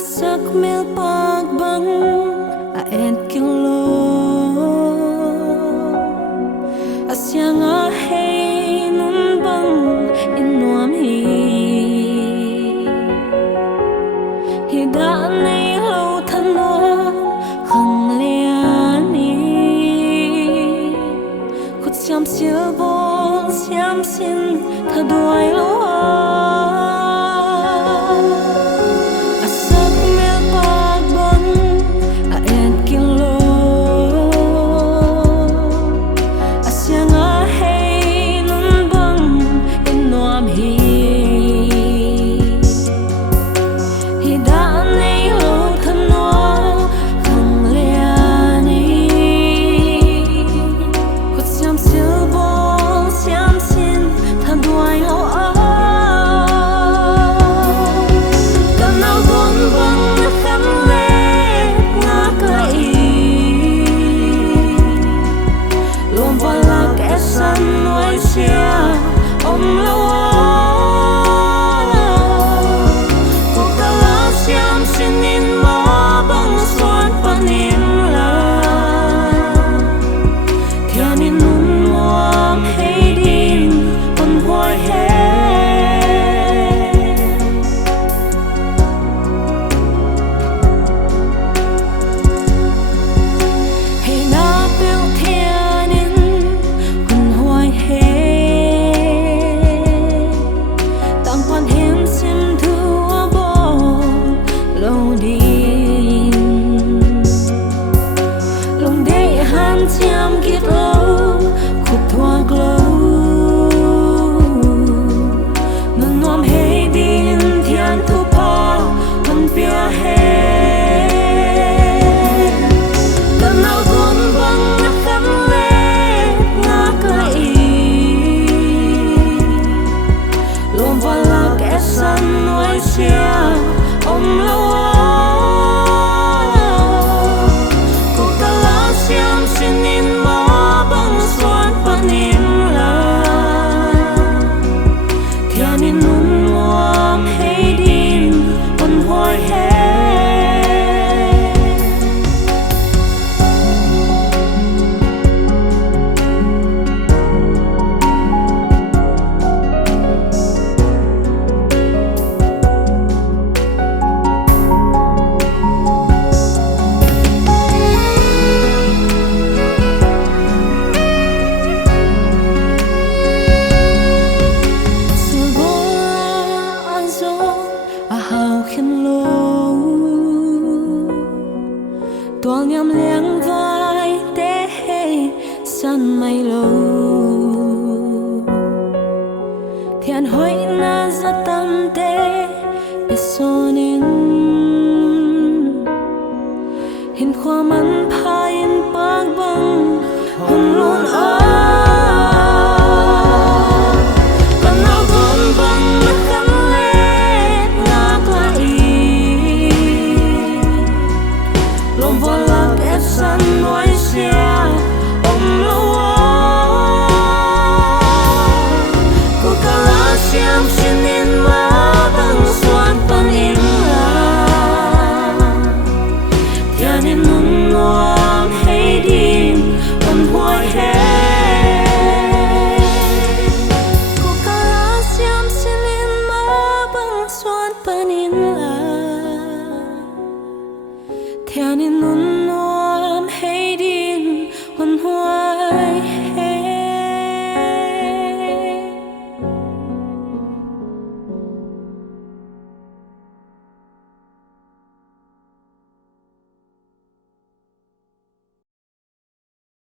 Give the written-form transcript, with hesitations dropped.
sakmel pakbang kilawm siang-ahau nunbang nuam Hihdah neilou thanuam khanglian Khutsiam Silbawl siamsin thaduailou sakmel pakbang kilawm siang-ahau nunbang nuam Hihdah neilou thanuam khanglian Khutsiam Silbawl siamsin thaduailou dawnbang khanlet ngaklah Lawmvual etsan nuaisiah omlou Kuhkal siamsin mabang Thian nuam Khutsiam kiết lâu khúc thoa glow nuam din Thian thu pa man pia he kanal dawnbang khanlet ngaklah Lawmvual etsan nuaisiah omlou siamsin mabang Thian nuam din hoi he azawng-ahau khen lâu toal nhằm liang vai te san mai lâu Thian hoi na za tam te besonin hin khoa man phain pakbang hun lun Lawmvual etsan nuaisiah omlou Kuhkal siamsin mabang Thian nuam din hoi he Kuhkal siamsin mabang Thian